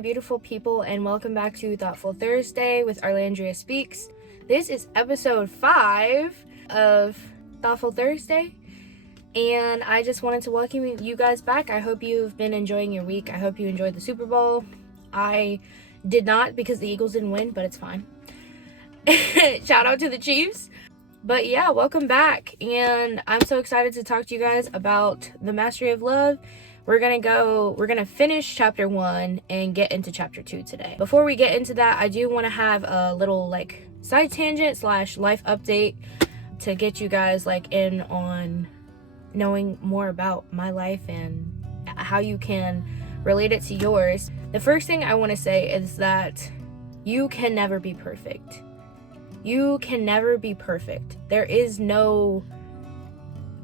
my beautiful people, and welcome back to Thoughtful Thursday with Arlandria Speaks. This is episode 5 of Thoughtful Thursday, and I just wanted to welcome you guys back. I hope you've been enjoying your week. I hope you enjoyed the Super Bowl. I did not because the Eagles didn't win, but it's fine. Shout out to the Chiefs. But yeah, welcome back, and I'm so excited to talk to you guys about the Mastery of Love. We're gonna finish chapter 1 and get into chapter 2 today. Before we get into that, I do want to have a little side tangent / life update to get you guys in on knowing more about my life and how you can relate it to yours. The first thing I want to say is that you can never be perfect. You can never be perfect. There is no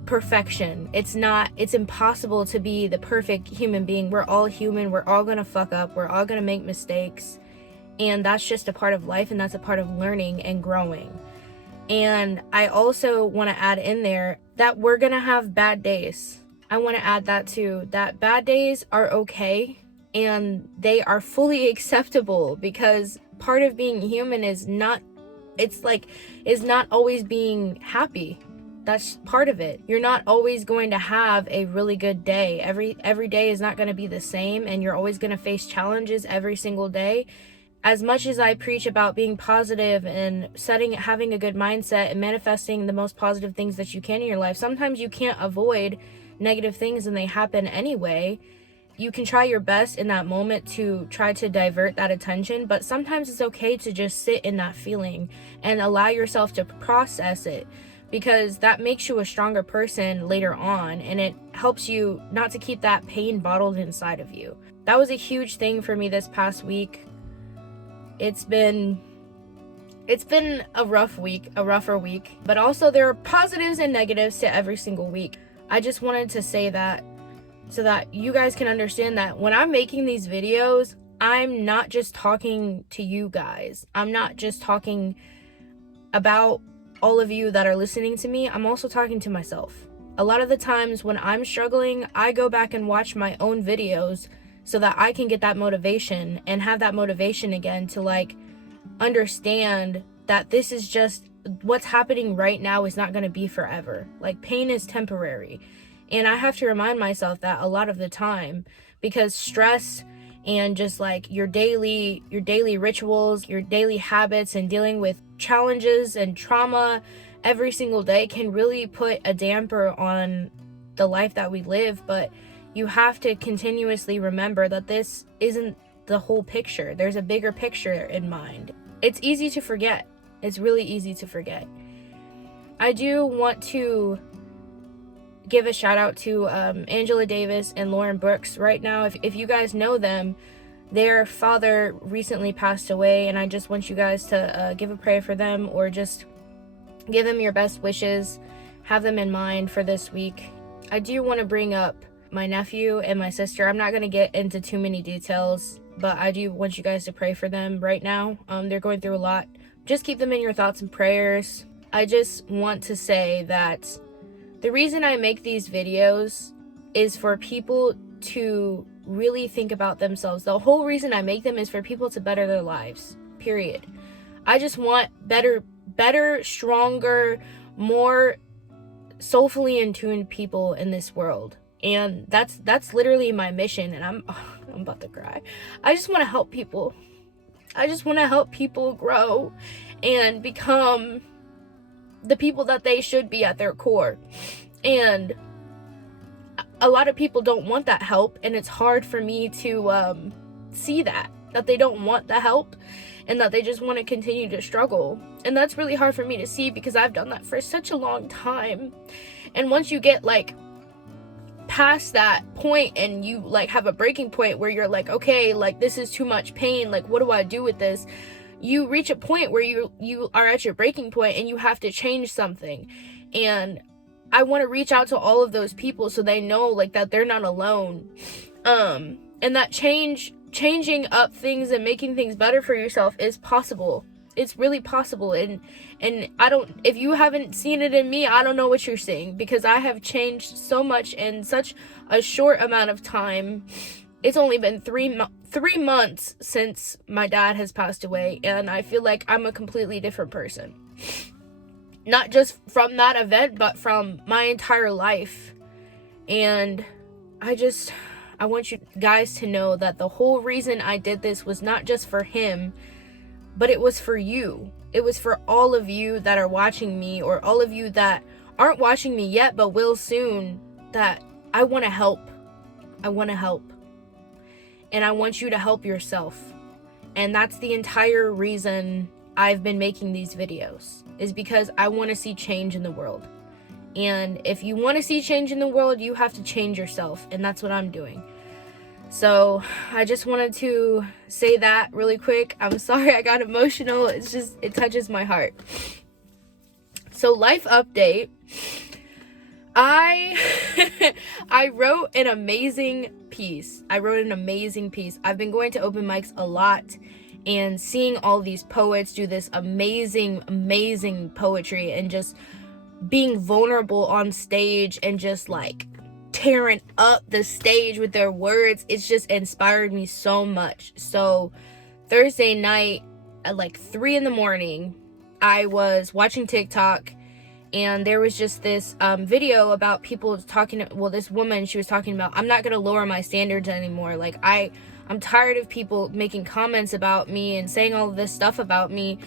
perfection. It's impossible to be the perfect human being. We're all human. We're all gonna fuck up. We're all gonna make mistakes. And that's just a part of life, and that's a part of learning and growing. And I also want to add in there that we're gonna have bad days. I want to add that too, that bad days are okay and they are fully acceptable, because part of being human is not always being happy. That's part of it. You're not always going to have a really good day. Every day is not going to be the same, and you're always going to face challenges every single day. As much as I preach about being positive and having a good mindset and manifesting the most positive things that you can in your life, sometimes you can't avoid negative things and they happen anyway. You can try your best in that moment to try to divert that attention, but sometimes it's okay to just sit in that feeling and allow yourself to process it, because that makes you a stronger person later on, and it helps you not to keep that pain bottled inside of you. That was a huge thing for me this past week. It's been a rougher week, but also there are positives and negatives to every single week. I just wanted to say that so that you guys can understand that when I'm making these videos, I'm not just talking to you guys. I'm not just talking about all of you that are listening to me. I'm also talking to myself. A lot of the times when I'm struggling, I go back and watch my own videos so that I can get that motivation and have that motivation again to understand that this is just what's happening right now is not going to be forever. Pain is temporary. And I have to remind myself that a lot of the time, because stress and just your daily rituals, your daily habits, and dealing with challenges and trauma every single day can really put a damper on the life that we live. But you have to continuously remember that this isn't the whole picture. There's a bigger picture in mind. It's easy to forget. It's really easy to forget. I do want to give a shout out to Angela Davis and Lauren Brooks. Right now, if you guys know them, their father recently passed away, and I just want you guys to give a prayer for them, or just give them your best wishes. Have them in mind for this week. I do want to bring up my nephew and my sister. I'm not going to get into too many details, but I do want you guys to pray for them right now. They're going through a lot. Just keep them in your thoughts and prayers. I just want to say that the reason I make these videos is for people to really think about themselves. The whole reason I make them is for people to better their lives, period. I just want better, stronger, more soulfully in tune people in this world. And that's literally my mission, and I'm about to cry. I just want to help people. I just want to help people grow and become the people that they should be at their core. And a lot of people don't want that help, and it's hard for me to see that they don't want the help, and that they just want to continue to struggle. And that's really hard for me to see, because I've done that for such a long time. And once you get past that point and you have a breaking point where you're okay, this is too much pain, what do I do with this? You reach a point where you are at your breaking point and you have to change something. And I want to reach out to all of those people so they know that they're not alone. And that changing up things and making things better for yourself is possible. It's really possible. And if you haven't seen it in me, I don't know what you're seeing, because I have changed so much in such a short amount of time. It's only been 3 months since my dad has passed away, and I feel like I'm a completely different person. Not just from that event, but from my entire life. And I want you guys to know that the whole reason I did this was not just for him, but it was for you. It was for all of you that are watching me, or all of you that aren't watching me yet but will soon, that I want to help. I want to help. And I want you to help yourself. And that's the entire reason I've been making these videos, is because I want to see change in the world. And if you want to see change in the world, you have to change yourself. And that's what I'm doing. So I just wanted to say that really quick. I'm sorry I got emotional. It's just, it touches my heart. So life update. I wrote an amazing piece. I've been going to open mics a lot and seeing all these poets do this amazing poetry, and just being vulnerable on stage and just like tearing up the stage with their words. It's just inspired me so much. So Thursday night at like 3 a.m, I was watching TikTok, and there was just this video about people talking, well, this woman, she was talking about, I'm not going to lower my standards anymore. Like, I'm tired of people making comments about me and saying all of this stuff about me,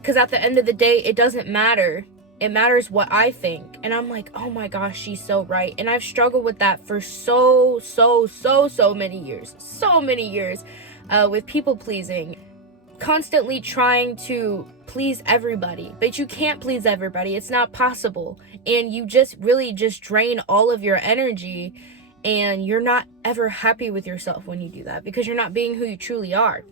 because at the end of the day, it doesn't matter. It matters what I think. And I'm like, oh my gosh, she's so right. And I've struggled with that for so many years, with people pleasing, constantly trying to please everybody. But you can't please everybody. It's not possible. And you just really just drain all of your energy, and you're not ever happy with yourself when you do that, because you're not being who you truly are.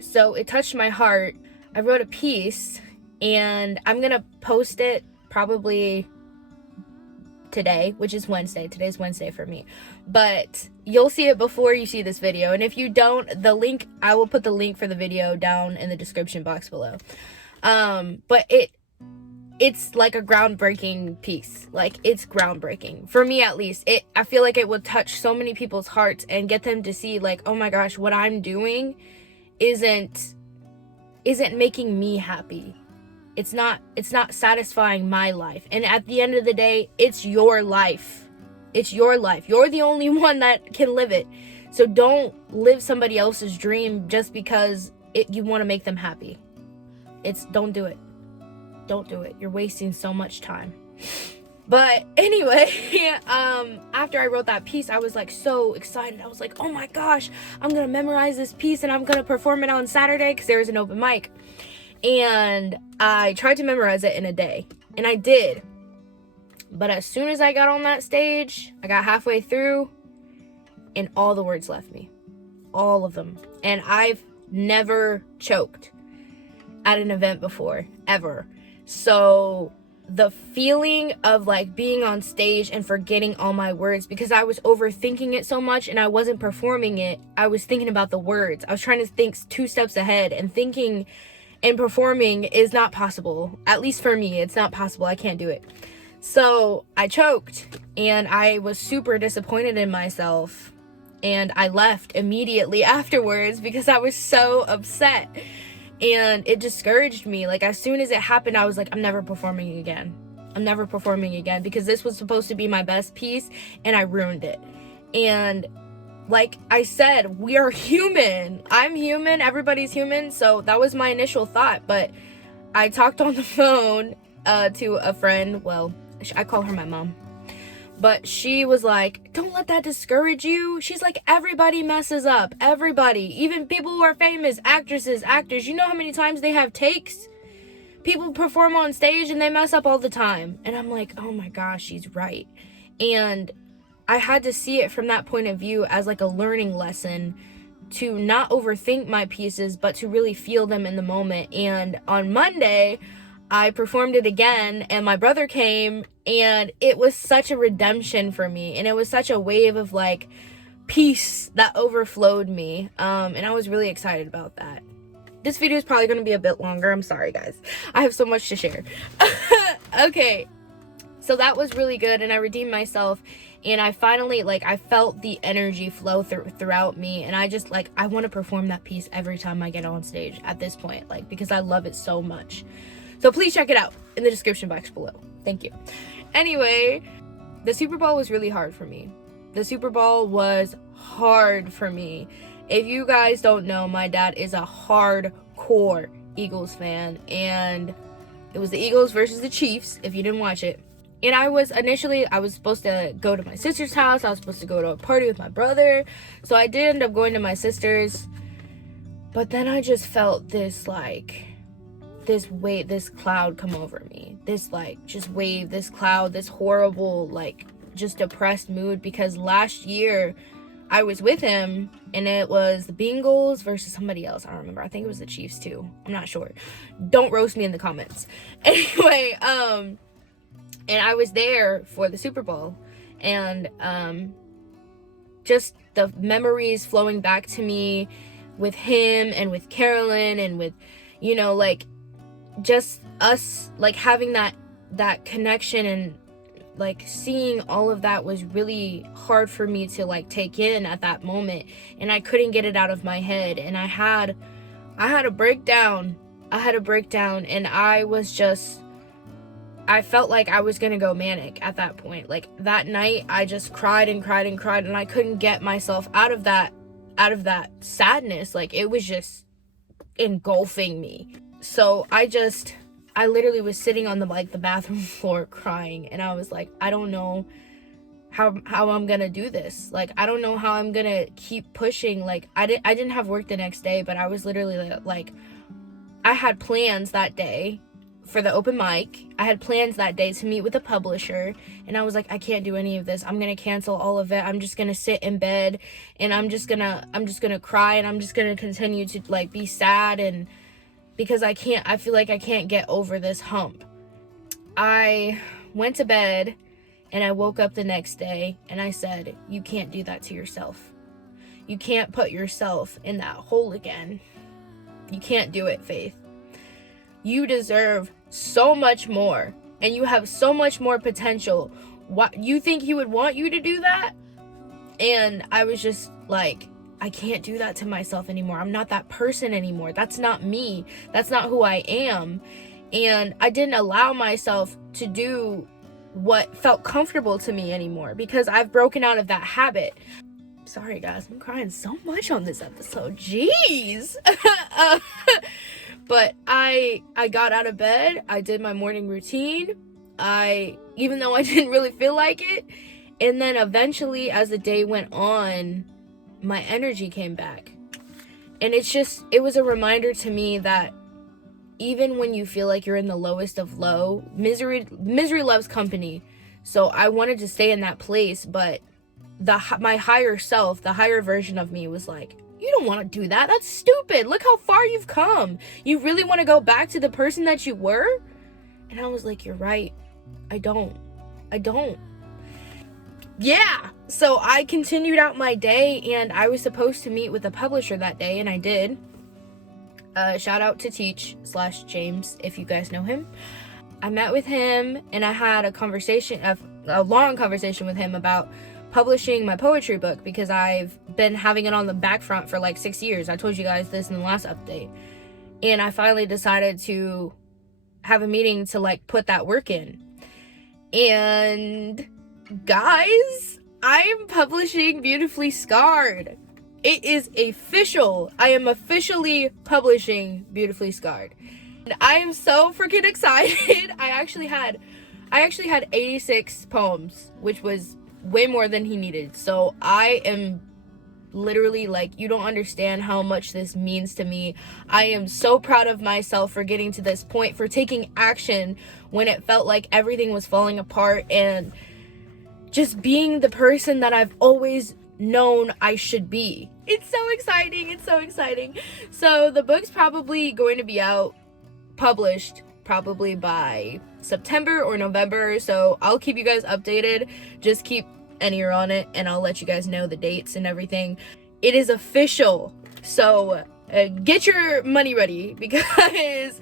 So it touched my heart. I wrote a piece, and I'm gonna post it probably today, which is Wednesday. Today's Wednesday for me, but you'll see it before you see this video. And if you don't, I will put the link for the video down in the description box below. But it's like a groundbreaking piece. Like, it's groundbreaking for me, at least. I feel like it would touch so many people's hearts and get them to see, like, oh my gosh, what I'm doing isn't making me happy. It's not satisfying my life. And at the end of the day, it's your life. It's your life. You're the only one that can live it. So don't live somebody else's dream just because you want to make them happy. Don't do it. Don't do it. You're wasting so much time. But anyway, after I wrote that piece, I was like so excited. I was like, oh my gosh, I'm going to memorize this piece and I'm going to perform it on Saturday, because there was an open mic. And I tried to memorize it in a day, and I did. But as soon as I got on that stage, I got halfway through, and all the words left me. All of them. And I've never choked at an event before, ever. So the feeling of like being on stage and forgetting all my words, because I was overthinking it so much and I wasn't performing it, I was thinking about the words. I was trying to think 2 steps ahead, and thinking and performing is not possible. At least for me, it's not possible. I can't do it. So I choked, and I was super disappointed in myself, and I left immediately afterwards because I was so upset, and it discouraged me. Like, as soon as it happened, I was like, I'm never performing again. I'm never performing again, because this was supposed to be my best piece, and I ruined it. And like I said, we are human. I'm human. Everybody's human. So that was my initial thought. But I talked on the phone to a friend. Well, I call her my mom. But she was like, don't let that discourage you. She's like, everybody messes up. Everybody. Even people who are famous, actresses, actors. You know how many times they have takes? People perform on stage and they mess up all the time. And I'm like, oh my gosh, she's right. And I had to see it from that point of view as like a learning lesson, to not overthink my pieces, but to really feel them in the moment. And on Monday, I performed it again, and my brother came, and it was such a redemption for me. And it was such a wave of like peace that overflowed me. And I was really excited about that. This video is probably going to be a bit longer. I'm sorry, guys. I have so much to share. Okay. So that was really good, and I redeemed myself. And I finally, like, I felt the energy flow throughout me, and I just, like, I want to perform that piece every time I get on stage at this point, like, because I love it so much. So please check it out in the description box below. Thank you. Anyway, the Super Bowl was really hard for me. The Super Bowl was hard for me. If you guys don't know, my dad is a hardcore Eagles fan, and it was the Eagles versus the Chiefs, if you didn't watch it. And I was supposed to go to my sister's house. I was supposed to go to a party with my brother. So I did end up going to my sister's. But then I just felt this, like, this weight, this cloud come over me. This, like, just wave, this cloud, this horrible, like, just depressed mood. Because last year I was with him, and it was the Bengals versus somebody else. I don't remember. I think it was the Chiefs too. I'm not sure. Don't roast me in the comments. Anyway, and I was there for the Super Bowl, and just the memories flowing back to me with him and with Carolyn and with, you know, like, just us, like, having that connection, and, like, seeing all of that was really hard for me to, like, take in at that moment, and I couldn't get it out of my head, and I had a breakdown. And I felt like I was gonna go manic at that point. Like, that night I just cried and cried and cried, and I couldn't get myself out of that sadness. Like, it was just engulfing me. So I literally was sitting on the bathroom floor crying, and I was like, I don't know how I'm gonna do this. Like, I don't know how I'm gonna keep pushing. Like, I didn't have work the next day, but I was literally like, I had plans that day for the open mic. I had plans that day to meet with a publisher, and I was like, I can't do any of this. I'm gonna cancel all of it. I'm just gonna sit in bed, and I'm just gonna cry, and I'm just gonna continue to, like, be sad, and because I feel like I can't get over this hump. I went to bed, and I woke up the next day, and I said, you can't do that to yourself. You can't put yourself in that hole again. You can't do it, Faith. You deserve so much more, and you have so much more potential. What, you think he would want you to do that? And I was just like, I can't do that to myself anymore. I'm not that person anymore. That's not me. That's not who I am. And I didn't allow myself to do what felt comfortable to me anymore, because I've broken out of that habit. Sorry guys, I'm crying so much on this episode. Jeez. But I got out of bed. I did my morning routine. Even though I didn't really feel like it. And then eventually, as the day went on, my energy came back. And it was a reminder to me that even when you feel like you're in the lowest of low, misery loves company. So I wanted to stay in that place, but my higher self, the higher version of me, was like, you don't want to do that. That's stupid. Look how far you've come. You really want to go back to the person that you were? And I was like, you're right. I don't. Yeah. So I continued out my day, and I was supposed to meet with a publisher that day, and I did. Shout out to Teach/James, if you guys know him. I met with him, and I had a long conversation with him about publishing my poetry book, because I've been having it on the back front for like 6 years. I told you guys this in the last update. And I finally decided to have a meeting to, like, put that work in. And guys, I am publishing Beautifully Scarred. It is official. I am officially publishing Beautifully Scarred. And I am so freaking excited. I actually had 86 poems, which was way more than he needed. So I am literally, like, you don't understand how much this means to me. I am so proud of myself for getting to this point, for taking action when it felt like everything was falling apart, and just being the person that I've always known I should be. It's so exciting. So the book's probably going to be out, published, probably by September or November. So I'll keep you guys updated. Just keep an ear on it, and I'll let you guys know the dates and everything. It is official. So get your money ready, because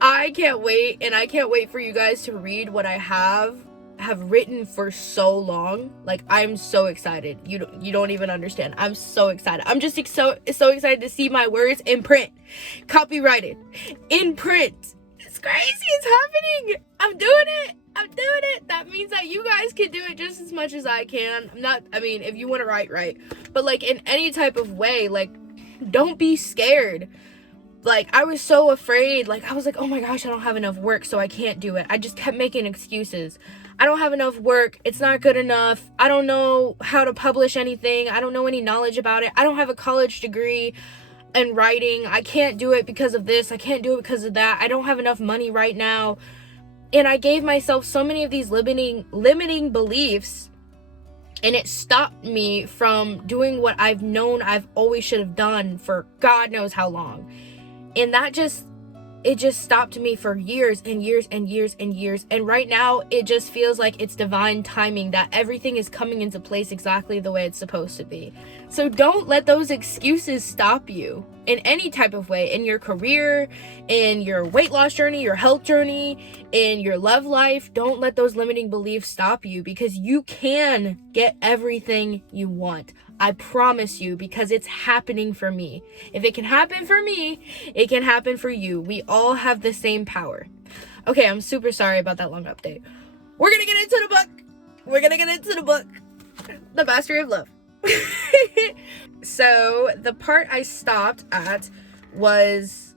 I can't wait, and I can't wait for you guys to read what I have have written for so long. Like, I'm so excited. You don't even understand. I'm so excited. I'm just so excited to see my words in print, copyrighted, in print. It's crazy. It's happening. I'm doing it. That means that you guys can do it just as much as I can. If you want to write, but like in any type of way, like, don't be scared. Like, I was so afraid. Like, I was like, oh my gosh, I don't have enough work, so I can't do it. I just kept making excuses. I don't have enough work. It's not good enough. I don't know how to publish anything. I don't know any knowledge about it. I don't have a college degree in writing. I can't do it because of this. I can't do it because of that. I don't have enough money right now. And I gave myself so many of these limiting beliefs, and it stopped me from doing what I've known I've always should have done for God knows how long. And it just stopped me for years and years and years and years. And right now, it just feels like it's divine timing that everything is coming into place exactly the way it's supposed to be. So don't let those excuses stop you in any type of way, in your career, in your weight loss journey, your health journey, in your love life. Don't let those limiting beliefs stop you, because you can get everything you want. I promise you, because it's happening for me. If it can happen for me, it can happen for you. We all have the same power. Okay, I'm super sorry about that long update. We're gonna get into the book. The Mastery of Love. So the part I stopped at was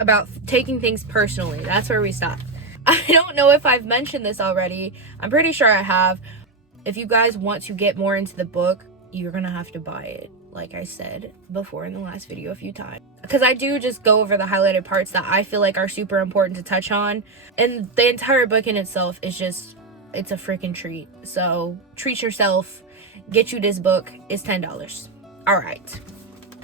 about taking things personally. That's where we stopped. I don't know if I've mentioned this already. I'm pretty sure I have. If you guys want to get more into the book, you're gonna have to buy it, like I said before in the last video a few times. Because I do just go over the highlighted parts that I feel like are super important to touch on. And the entire book in itself is it's a freaking treat. So treat yourself. Get you this book. It's $10. Alright.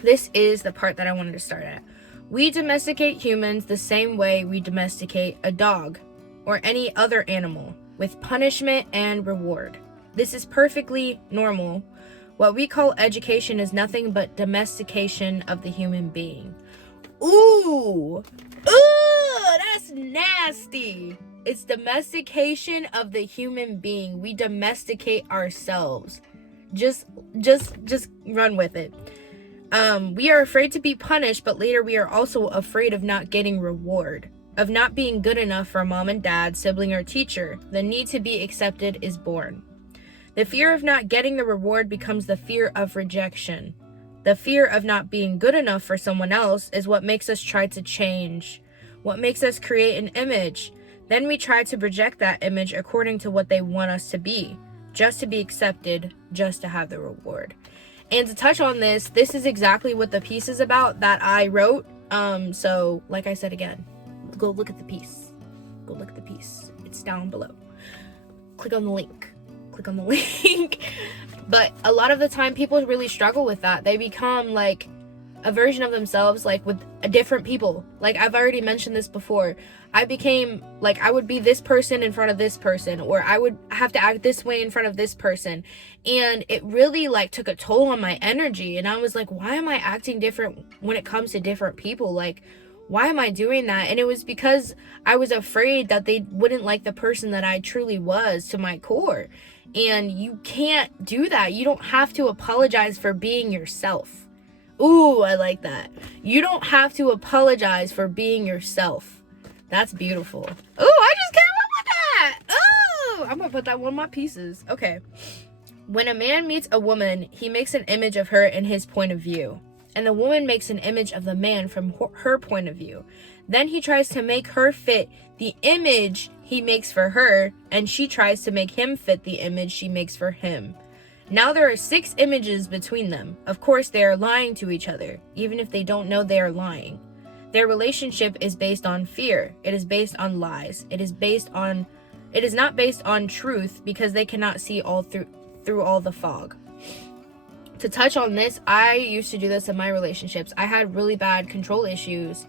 This is the part that I wanted to start at. We domesticate humans the same way we domesticate a dog or any other animal, with punishment and reward. This is perfectly normal. What we call education is nothing but domestication of the human being. Ooh, that's nasty. It's domestication of the human being. We domesticate ourselves. Just run with it. We are afraid to be punished, but later we are also afraid of not getting reward, of not being good enough for mom and dad, sibling, or teacher. The need to be accepted is born. The fear of not getting the reward becomes the fear of rejection. The fear of not being good enough for someone else is what makes us try to change, what makes us create an image. Then we try to project that image according to what they want us to be, just to be accepted, just to have the reward. And to touch on this is exactly what the piece is about that I wrote. So like I said again, go look at the piece. It's down below. Click on the link. But a lot of the time people really struggle with that. They become like a version of themselves, like with different people. Like I've already mentioned this before. I became like, I would be this person in front of this person, or I would have to act this way in front of this person. And it really like took a toll on my energy. And I was like, why am I acting different when it comes to different people? Like, why am I doing that? And it was because I was afraid that they wouldn't like the person that I truly was to my core. And you can't do that. You don't have to apologize for being yourself. Ooh, I like that. You don't have to apologize for being yourself. That's beautiful. Ooh, I just came up with that. Ooh, I'm gonna put that one of my pieces. Okay. When a man meets a woman, he makes an image of her in his point of view. And the woman makes an image of the man from her point of view. Then he tries to make her fit the image he makes for her, and she tries to make him fit the image she makes for him. Now there are 6 images between them. Of course, they are lying to each other, even if they don't know they are lying. Their relationship is based on fear. It is based on lies. It is not based on truth, because they cannot see all through all the fog. To touch on this, I used to do this in my relationships. I had really bad control issues.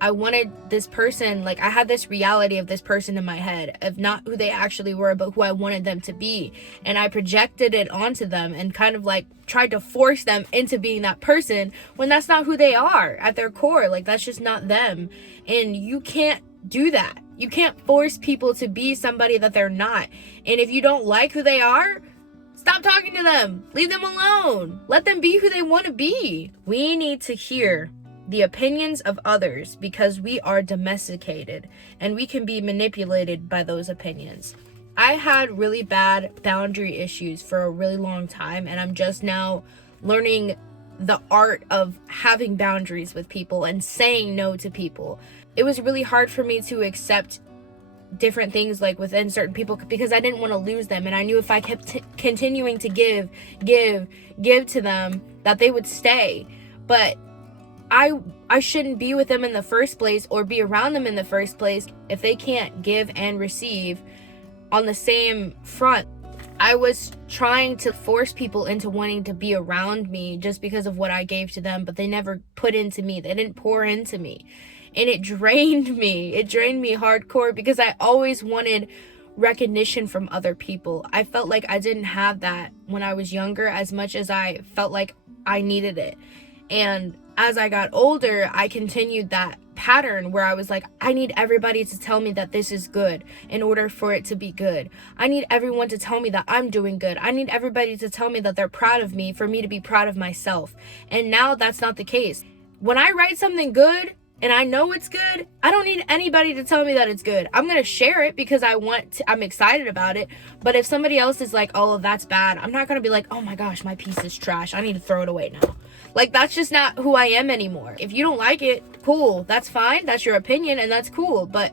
I wanted this person, like I had this reality of this person in my head of not who they actually were, but who I wanted them to be. And I projected it onto them and kind of like tried to force them into being that person when that's not who they are at their core. Like that's just not them. And you can't do that. You can't force people to be somebody that they're not. And if you don't like who they are, stop talking to them. Leave them alone. Let them be who they want to be. We need to hear the opinions of others because we are domesticated and we can be manipulated by those opinions. I had really bad boundary issues for a really long time, and I'm just now learning the art of having boundaries with people and saying no to people. It was really hard for me to accept different things like within certain people because I didn't want to lose them, and I knew if I kept continuing to give to them that they would stay. But I shouldn't be with them in the first place or be around them in the first place if they can't give and receive on the same front. I was trying to force people into wanting to be around me just because of what I gave to them, but they never put into me. They didn't pour into me. And it drained me. It drained me hardcore because I always wanted recognition from other people. I felt like I didn't have that when I was younger as much as I felt like I needed it. And as I got older, I continued that pattern where I was like, I need everybody to tell me that this is good in order for it to be good. I need everyone to tell me that I'm doing good. I need everybody to tell me that they're proud of me for me to be proud of myself. And now that's not the case. When I write something good and I know it's good, I don't need anybody to tell me that it's good. I'm going to share it because I'm excited about it. But if somebody else is like, oh, that's bad, I'm not going to be like, oh my gosh, my piece is trash, I need to throw it away now. Like, that's just not who I am anymore. If you don't like it, cool, that's fine, that's your opinion, and that's cool. But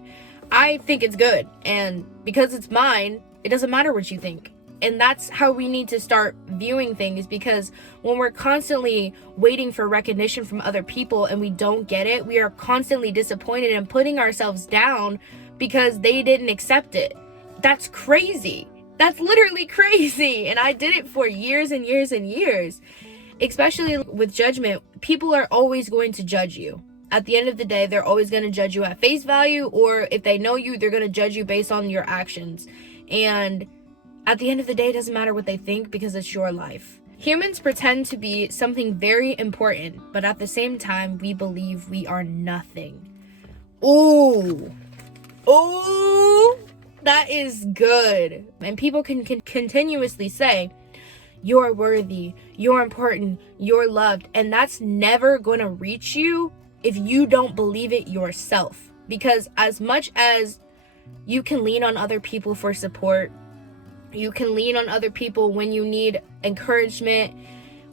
I think it's good, and because it's mine, it doesn't matter what you think. And that's how we need to start viewing things, because when we're constantly waiting for recognition from other people and we don't get it, we are constantly disappointed and putting ourselves down because they didn't accept it. That's crazy. That's literally crazy. And I did it for years and years and years. Especially with judgment, people are always going to judge you. At the end of the day, they're always going to judge you at face value, or if they know you, they're going to judge you based on your actions. And at the end of the day, it doesn't matter what they think because it's your life. Humans pretend to be something very important, but at the same time, we believe we are nothing. Ooh, that is good. And people can continuously say, you're worthy, you're important, you're loved. And that's never going to reach you if you don't believe it yourself. Because as much as you can lean on other people for support, you can lean on other people when you need encouragement,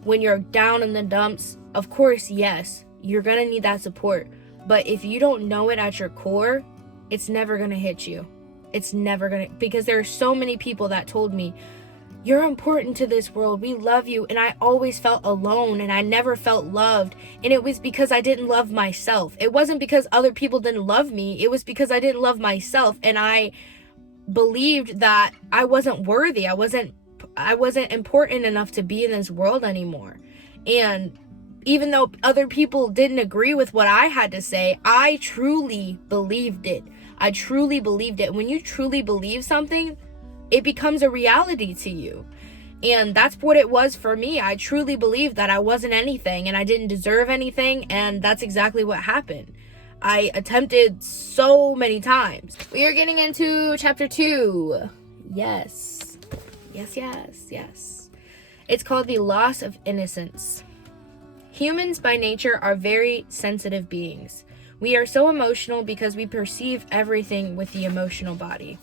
when you're down in the dumps, of course, yes, you're going to need that support. But if you don't know it at your core, it's never going to hit you. It's never going to, because there are so many people that told me, you're important to this world, we love you. And I always felt alone and I never felt loved. And it was because I didn't love myself. It wasn't because other people didn't love me. It was because I didn't love myself. And I believed that I wasn't worthy. I wasn't important enough to be in this world anymore. And even though other people didn't agree with what I had to say, I truly believed it. I truly believed it. When you truly believe something, it becomes a reality to you. And that's what it was for me. I truly believed that I wasn't anything and I didn't deserve anything. And that's exactly what happened. I attempted so many times. We are getting into chapter 2. Yes. It's called The Loss of Innocence. Humans by nature are very sensitive beings. We are so emotional because we perceive everything with the emotional body.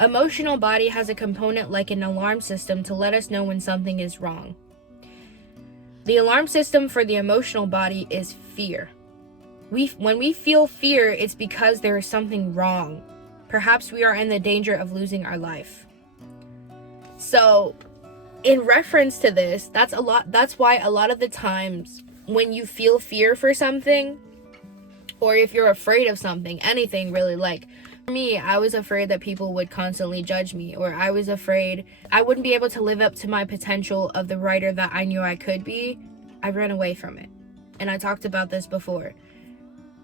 Emotional body has a component like an alarm system to let us know when something is wrong. The alarm system for the emotional body is fear. When we feel fear, it's because there is something wrong. Perhaps we are in the danger of losing our life. So, in reference to this, that's why a lot of the times when you feel fear for something, or if you're afraid of something, anything really, like for me, I was afraid that people would constantly judge me, or I was afraid I wouldn't be able to live up to my potential of the writer that I knew I could be. I ran away from it. And I talked about this before.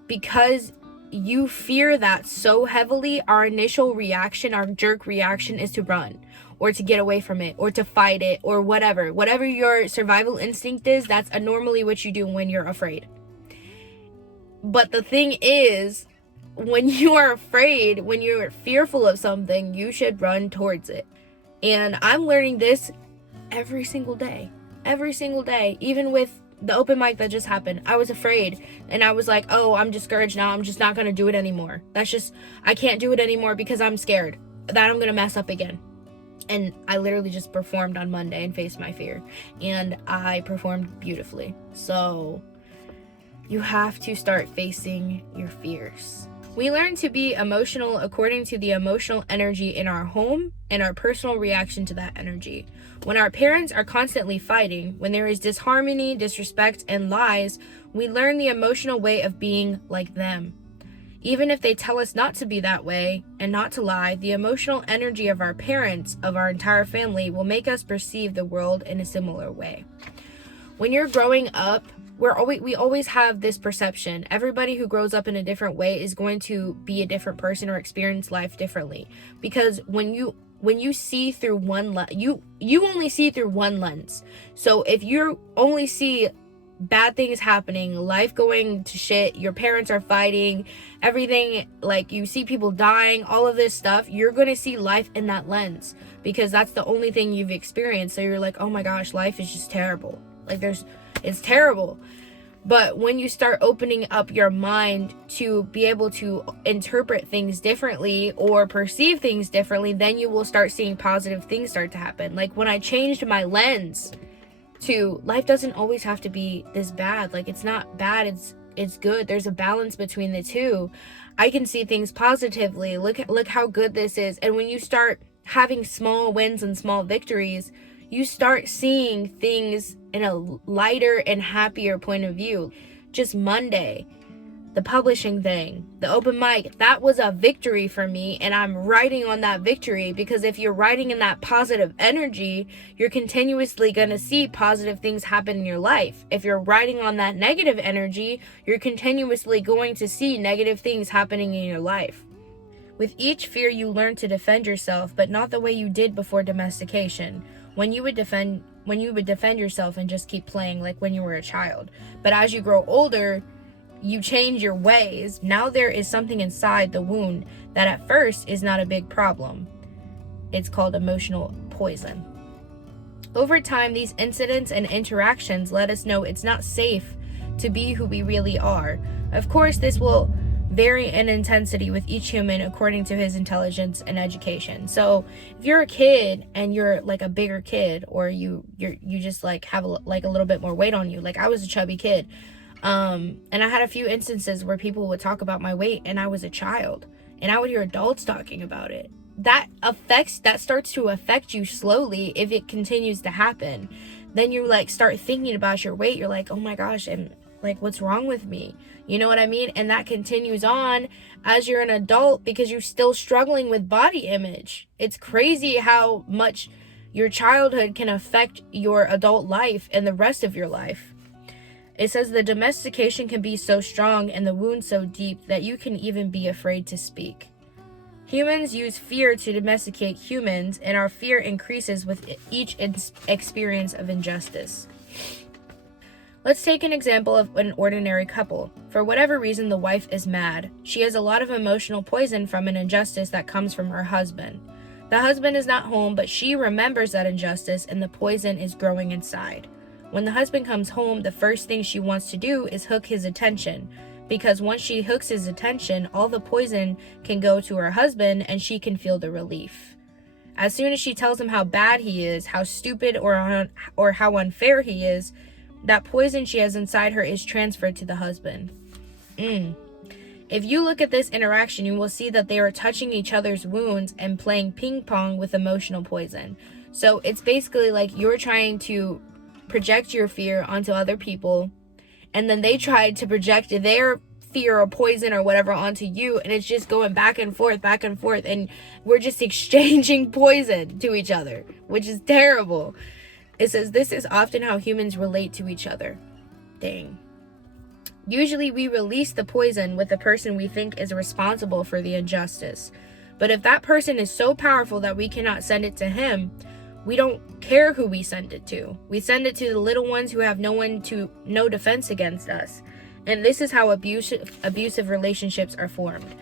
Because you fear that so heavily, our initial reaction, our jerk reaction is to run, or to get away from it, or to fight it, or whatever your survival instinct is. That's normally what you do when you're afraid. But the thing is, when you are afraid, when you're fearful of something, you should run towards it. And I'm learning this every single day. Every single day. Even with the open mic that just happened, I was afraid. And I was like, oh, I'm discouraged now. I'm just not going to do it anymore. I can't do it anymore because I'm scared that I'm going to mess up again. And I literally just performed on Monday and faced my fear. And I performed beautifully. So you have to start facing your fears. We learn to be emotional according to the emotional energy in our home and our personal reaction to that energy. When our parents are constantly fighting, when there is disharmony, disrespect, and lies, we learn the emotional way of being like them. Even if they tell us not to be that way and not to lie, the emotional energy of our parents, of our entire family, will make us perceive the world in a similar way. When you're growing up, we always have this perception. Everybody who grows up in a different way is going to be a different person or experience life differently. Because when you see through one lens, you only see through one lens. So if you only see bad things happening, life going to shit, your parents are fighting, everything, like you see people dying, all of this stuff, you're going to see life in that lens because that's the only thing you've experienced. So you're like, oh my gosh, life is just terrible. It's terrible. But when you start opening up your mind to be able to interpret things differently or perceive things differently, then you will start seeing positive things start to happen. Like when I changed my lens to life doesn't always have to be this bad. Like it's not bad, it's good. There's a balance between the two. I can see things positively. Look how good this is. And when you start having small wins and small victories, you start seeing things in a lighter and happier point of view. Just Monday, the publishing thing, the open mic, that was a victory for me, and I'm riding on that victory because if you're riding in that positive energy, you're continuously going to see positive things happen in your life. If you're riding on that negative energy, you're continuously going to see negative things happening in your life. With each fear, you learn to defend yourself, but not the way you did before domestication. When you would defend yourself and just keep playing like when you were a child. But as you grow older, you change your ways. Now there is something inside the wound that at first is not a big problem. It's called emotional poison. Over time, these incidents and interactions let us know it's not safe to be who we really are. Of course, this will vary in intensity with each human according to his intelligence and education. So if you're a kid and you're like a bigger kid, or you just like have a little bit more weight on you, like I was a chubby kid, and I had a few instances where people would talk about my weight and I was a child and I would hear adults talking about it. That starts to affect you slowly. If it continues to happen, then you like start thinking about your weight. You're like, oh my gosh, and like, what's wrong with me? You know what I mean? And that continues on as you're an adult because you're still struggling with body image. It's crazy how much your childhood can affect your adult life and the rest of your life. It says the domestication can be so strong and the wound so deep that you can even be afraid to speak. Humans use fear to domesticate humans, and our fear increases with each experience of injustice. Let's take an example of an ordinary couple. For whatever reason, the wife is mad. She has a lot of emotional poison from an injustice that comes from her husband. The husband is not home, but she remembers that injustice and the poison is growing inside. When the husband comes home, the first thing she wants to do is hook his attention, because once she hooks his attention, all the poison can go to her husband and she can feel the relief. As soon as she tells him how bad he is, how stupid or how unfair he is, that poison she has inside her is transferred to the husband. If you look at this interaction, you will see that they are touching each other's wounds and playing ping pong with emotional poison. So it's basically like you're trying to project your fear onto other people, and then they try to project their fear or poison or whatever onto you, and it's just going back and forth, and we're just exchanging poison to each other, which is terrible. It says this is often how humans relate to each other. Dang. Usually we release the poison with the person we think is responsible for the injustice. But if that person is so powerful that we cannot send it to him, we don't care who we send it to. We send it to the little ones who have no defense against us. And this is how abusive relationships are formed.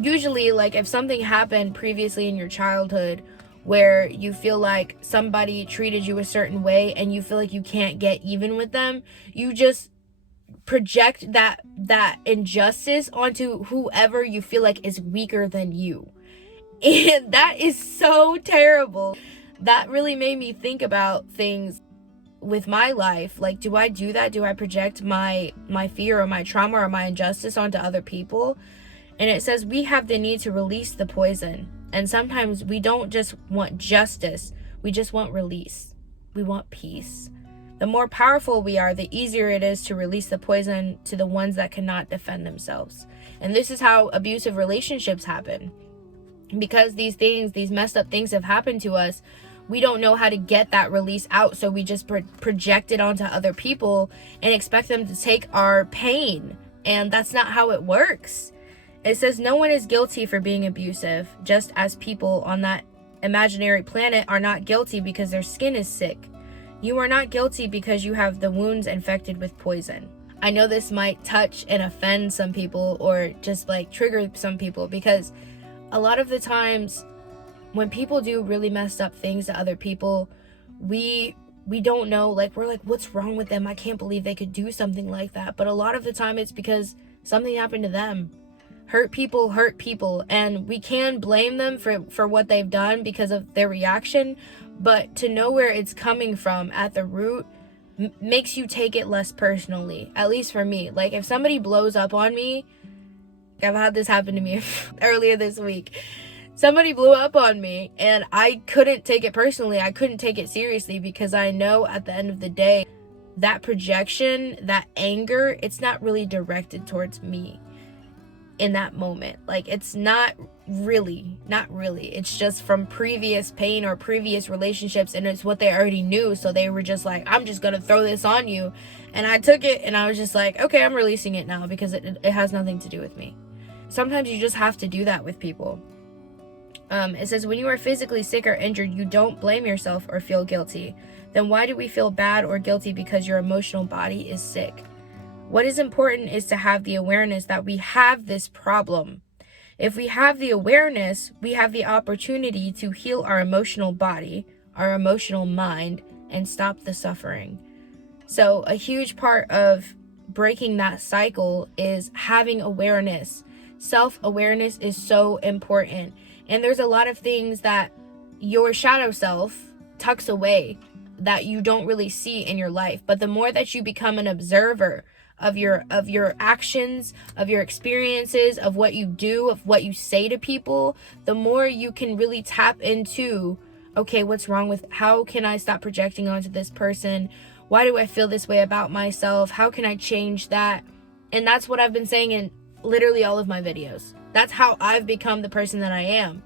Usually, like, if something happened previously in your childhood where you feel like somebody treated you a certain way and you feel like you can't get even with them, you just project that injustice onto whoever you feel like is weaker than you. And that is so terrible. That really made me think about things with my life. Like, do I do that? Do I project my fear or my trauma or my injustice onto other people? And it says we have the need to release the poison. And sometimes we don't just want justice, we just want release. We want peace. The more powerful we are, the easier it is to release the poison to the ones that cannot defend themselves. And this is how abusive relationships happen. Because these messed up things have happened to us, we don't know how to get that release out, so we just project it onto other people and expect them to take our pain. And that's not how it works. It says no one is guilty for being abusive, just as people on that imaginary planet are not guilty because their skin is sick. You are not guilty because you have the wounds infected with poison. I know this might touch and offend some people or just like trigger some people, because a lot of the times when people do really messed up things to other people, we don't know, like, we're like, what's wrong with them? I can't believe they could do something like that. But a lot of the time it's because something happened to them. Hurt people, and we can blame them for what they've done because of their reaction, but to know where it's coming from at the root makes you take it less personally. At least for me. Like, if somebody blows up on me, I've had this happen to me earlier this week. Somebody blew up on me and I couldn't take it personally. I couldn't take it seriously, because I know at the end of the day, that projection, that anger, it's not really directed towards me in that moment. Like, it's not really. It's just from previous pain or previous relationships, and it's what they already knew. So they were just like, I'm just gonna throw this on you. And I took it and I was just like, okay, I'm releasing it now because it has nothing to do with me. Sometimes you just have to do that with people. It says, when you are physically sick or injured, you don't blame yourself or feel guilty. Then why do we feel bad or guilty because your emotional body is sick? What is important is to have the awareness that we have this problem. If we have the awareness, we have the opportunity to heal our emotional body, our emotional mind, and stop the suffering. So a huge part of breaking that cycle is having awareness. Self-awareness is so important. And there's a lot of things that your shadow self tucks away that you don't really see in your life. But the more that you become an observer of your actions, of your experiences, of what you do, of what you say to people, the more you can really tap into, okay, what's wrong with, how can I stop projecting onto this person? Why do I feel this way about myself? How can I change that? And that's what I've been saying in literally all of my videos. That's how I've become the person that I am,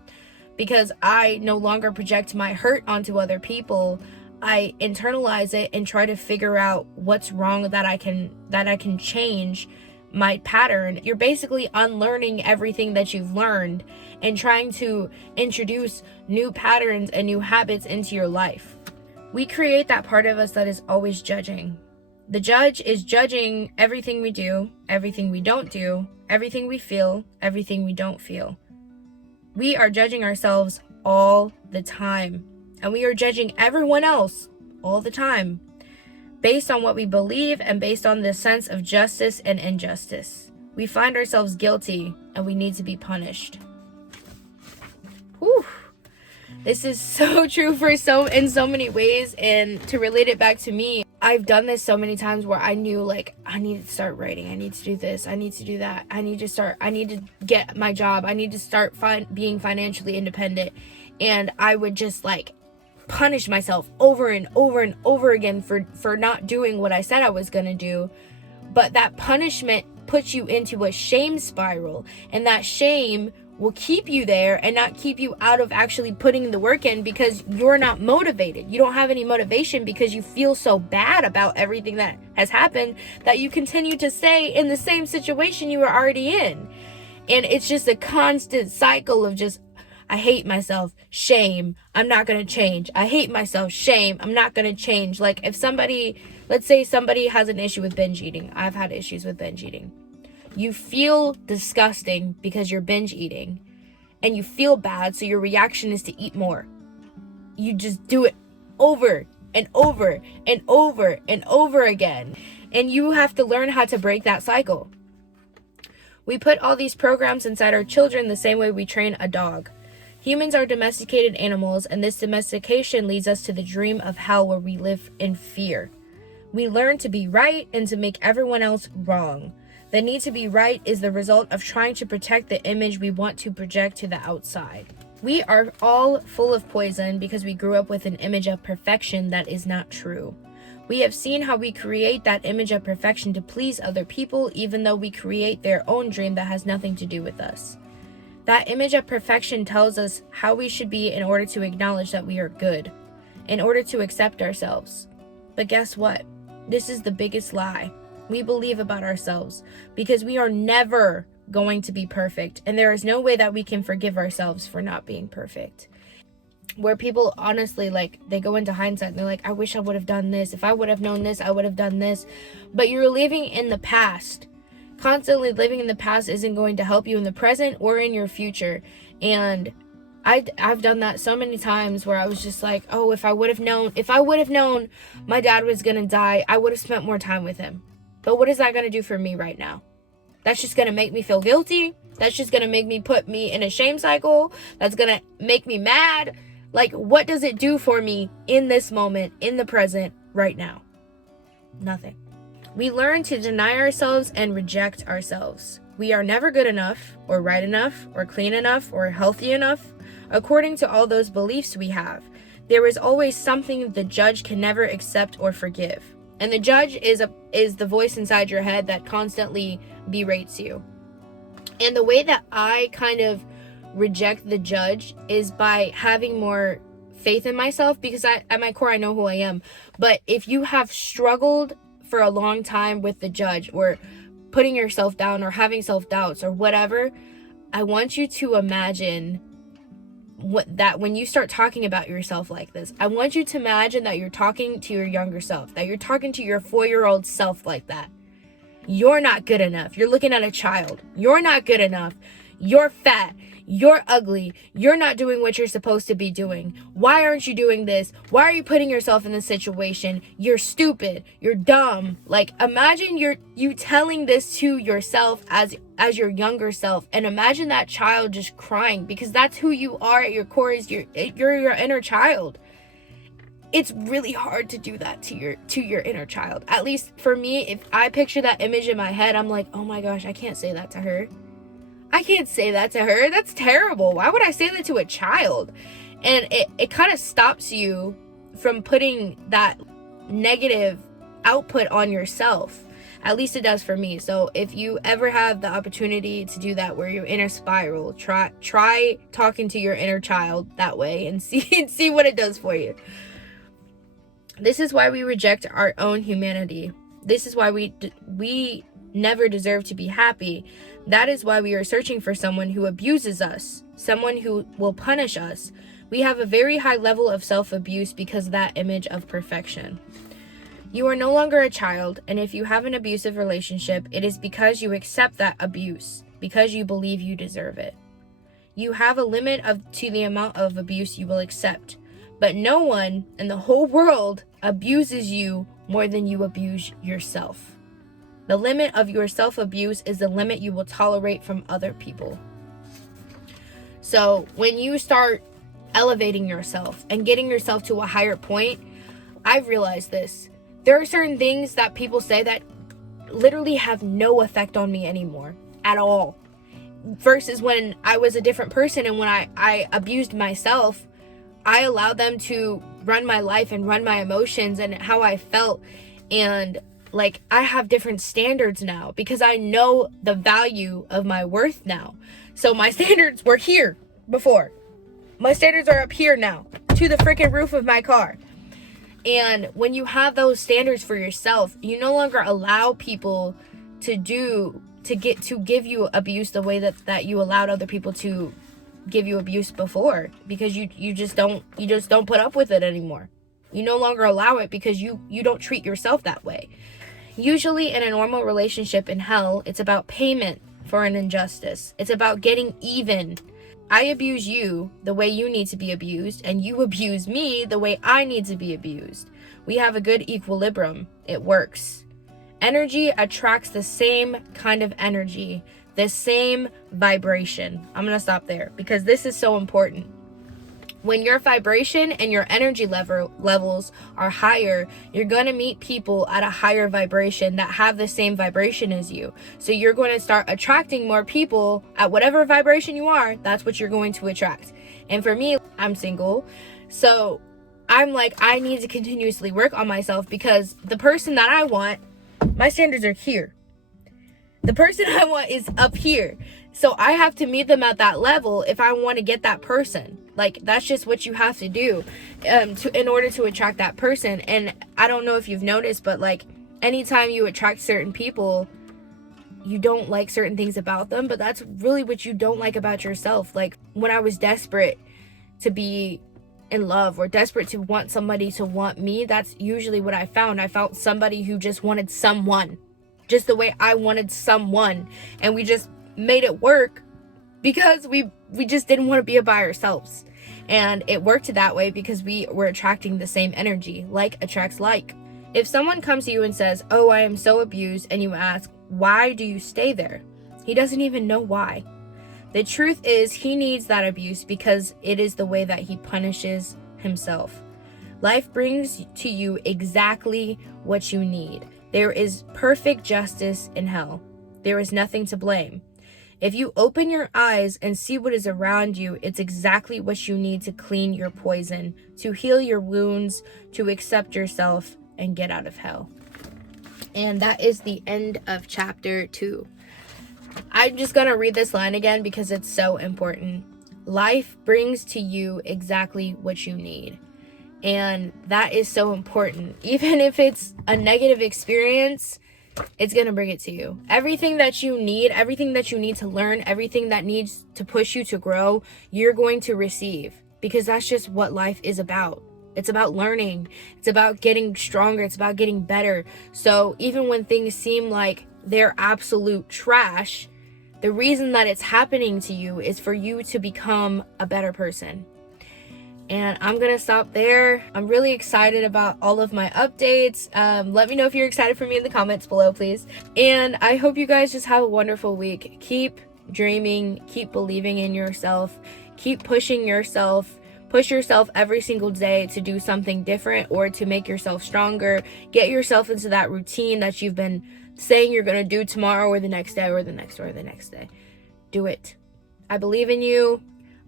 because I no longer project my hurt onto other people. I internalize it and try to figure out what's wrong that I can change my pattern. You're basically unlearning everything that you've learned and trying to introduce new patterns and new habits into your life. We create that part of us that is always judging. The judge is judging everything we do, everything we don't do, everything we feel, everything we don't feel. We are judging ourselves all the time. And we are judging everyone else all the time based on what we believe and based on the sense of justice and injustice. We find ourselves guilty and we need to be punished. Whew. This is so true in so many ways. And to relate it back to me, I've done this so many times where I knew, like, I need to start writing. I need to do this. I need to do that. I need to get my job. I need to start being financially independent. And I would just like punish myself over and over and over again for not doing what I said I was gonna do. But that punishment puts you into a shame spiral, and that shame will keep you there and not keep you out of actually putting the work in, because you're not motivated. You don't have any motivation because you feel so bad about everything that has happened that you continue to stay in the same situation you were already in. And it's just a constant cycle of just, I hate myself, shame, I'm not gonna change. I hate myself, shame, I'm not gonna change. Like, if somebody Let's say somebody has an issue with binge eating. I've had issues with binge eating. You feel disgusting because you're binge eating, and you feel bad, so your reaction is to eat more. You just do it over and over and over and over again. And you have to learn how to break that cycle. We put all these programs inside our children the same way we train a dog. Humans are domesticated animals, and this domestication leads us to the dream of hell where we live in fear. We learn to be right and to make everyone else wrong. The need to be right is the result of trying to protect the image we want to project to the outside. We are all full of poison because we grew up with an image of perfection that is not true. We have seen how we create that image of perfection to please other people, even though we create their own dream that has nothing to do with us. That image of perfection tells us how we should be in order to acknowledge that we are good, in order to accept ourselves. But guess what? This is the biggest lie we believe about ourselves, because we are never going to be perfect, and there is no way that we can forgive ourselves for not being perfect. Where people honestly, like, they go into hindsight and they're like, I wish I would have done this. If I would have known this, I would have done this. But you're living in the past. Constantly living in the past isn't going to help you in the present or in your future. And I've done that so many times where I was just like, oh, if I would have known my dad was gonna die, I would have spent more time with him. But what is that gonna do for me right now? That's just gonna make me feel guilty. That's just gonna put me in a shame cycle. That's gonna make me mad. Like, what does it do for me in this moment, in the present, right now? Nothing. We learn to deny ourselves and reject ourselves. We are never good enough, or right enough, or clean enough, or healthy enough, according to all those beliefs we have. There is always something the judge can never accept or forgive. And the judge is the voice inside your head that constantly berates you. And the way that I kind of reject the judge is by having more faith in myself, because at my core I know who I am. But if you have struggled for a long time with the judge, or putting yourself down, or having self-doubts, or whatever, I want you to imagine that when you start talking about yourself like this, I want you to imagine that you're talking to your younger self, that you're talking to your 4-year-old self like that. You're not good enough. You're looking at a child. You're not good enough. You're fat. You're ugly. You're not doing what you're supposed to be doing. Why aren't you doing this? Why are you putting yourself in this situation? You're stupid. You're dumb. Like, imagine you telling this to yourself as your younger self, and imagine that child just crying, because that's who you are at your core. Is you're your inner child. It's really hard to do that to your inner child. At least for me, if I picture that image in my head, I'm like, oh my gosh, I can't say that to her. I can't say that to her. That's terrible. Why would I say that to a child? And it kind of stops you from putting that negative output on yourself. At least it does for me. So if you ever have the opportunity to do that, where you're in a spiral, try talking to your inner child that way and see what it does for you. This is why we reject our own humanity. This is why we never deserve to be happy. That is why we are searching for someone who abuses us, someone who will punish us. We have a very high level of self-abuse because of that image of perfection. You are no longer a child, and if you have an abusive relationship, it is because you accept that abuse, because you believe you deserve it. You have a limit to the amount of abuse you will accept, but no one in the whole world abuses you more than you abuse yourself. The limit of your self-abuse is the limit you will tolerate from other people. So when you start elevating yourself and getting yourself to a higher point, I've realized this. There are certain things that people say that literally have no effect on me anymore at all. Versus when I was a different person, and when I abused myself, I allowed them to run my life and run my emotions and how I felt. And like, I have different standards now because I know the value of my worth now. So my standards were here before. My standards are up here now, to the freaking roof of my car. And when you have those standards for yourself, you no longer allow people to give you abuse the way that you allowed other people to give you abuse before, because you just don't put up with it anymore. You no longer allow it because you don't treat yourself that way. Usually in a normal relationship in hell, it's about payment for an injustice. It's about getting even. I abuse you the way you need to be abused, and you abuse me the way I need to be abused. We have a good equilibrium. It works. Energy attracts the same kind of energy, the same vibration. I'm going to stop there because this is so important. When your vibration and your energy levels are higher, you're going to meet people at a higher vibration that have the same vibration as you. So you're going to start attracting more people at whatever vibration you are. That's what you're going to attract. And for me, I'm single. So I'm like, I need to continuously work on myself because the person that I want, my standards are here. The person I want is up here. So I have to meet them at that level if I want to get that person. Like, that's just what you have to do in order to attract that person. And I don't know if you've noticed, but like anytime you attract certain people, you don't like certain things about them, but that's really what you don't like about yourself. Like when I was desperate to be in love or desperate to want somebody to want me, that's usually what I found. I found somebody who just wanted someone, just the way I wanted someone, and we just made it work because we just didn't want to be by ourselves. And it worked that way because we were attracting the same energy. Like attracts like. If someone comes to you and says, "Oh, I am so abused," and you ask, "Why do you stay there?" He doesn't even know why. The truth is, he needs that abuse because it is the way that he punishes himself. Life brings to you exactly what you need. There is perfect justice in hell. There is nothing to blame. If you open your eyes and see what is around you, it's exactly what you need to clean your poison, to heal your wounds, to accept yourself, and get out of hell. And that is the end of chapter 2. I'm just going to read this line again because it's so important. Life brings to you exactly what you need. And that is so important. Even if it's a negative experience, it's going to bring it to you. Everything that you need to learn, everything that needs to push you to grow, you're going to receive, because that's just what life is about. It's about learning. It's about getting stronger. It's about getting better. So even when things seem like they're absolute trash, the reason that it's happening to you is for you to become a better person. And I'm going to stop there. I'm really excited about all of my updates. Let me know if you're excited for me in the comments below, please. And I hope you guys just have a wonderful week. Keep dreaming. Keep believing in yourself. Keep pushing yourself. Push yourself every single day to do something different or to make yourself stronger. Get yourself into that routine that you've been saying you're going to do tomorrow or the next day or the next or the next day. Do it. I believe in you.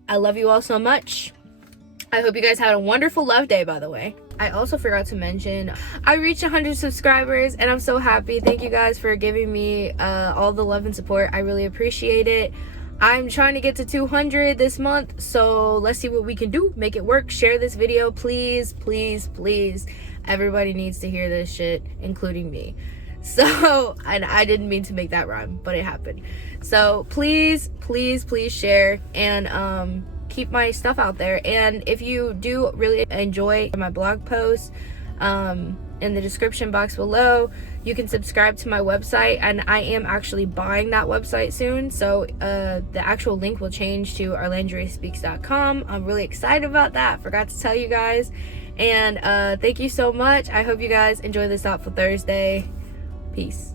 I love you all so much. I hope you guys had a wonderful love day, by the way. I also forgot to mention, I reached 100 subscribers and I'm so happy. Thank you guys for giving me all the love and support. I really appreciate it. I'm trying to get to 200 this month, so let's see what we can do. Make it work. Share this video, please, please, please. Everybody needs to hear this shit, including me. So, and I didn't mean to make that rhyme, but it happened. So please, please, please share and keep my stuff out there. And if you do really enjoy my blog posts, in the description box below, you can subscribe to my website, and I am actually buying that website soon, so the actual link will change to arlandriaspeaks.com. I'm really excited about that. Forgot to tell you guys. And thank you so much. I hope you guys enjoy this Thoughtful Thursday. Peace.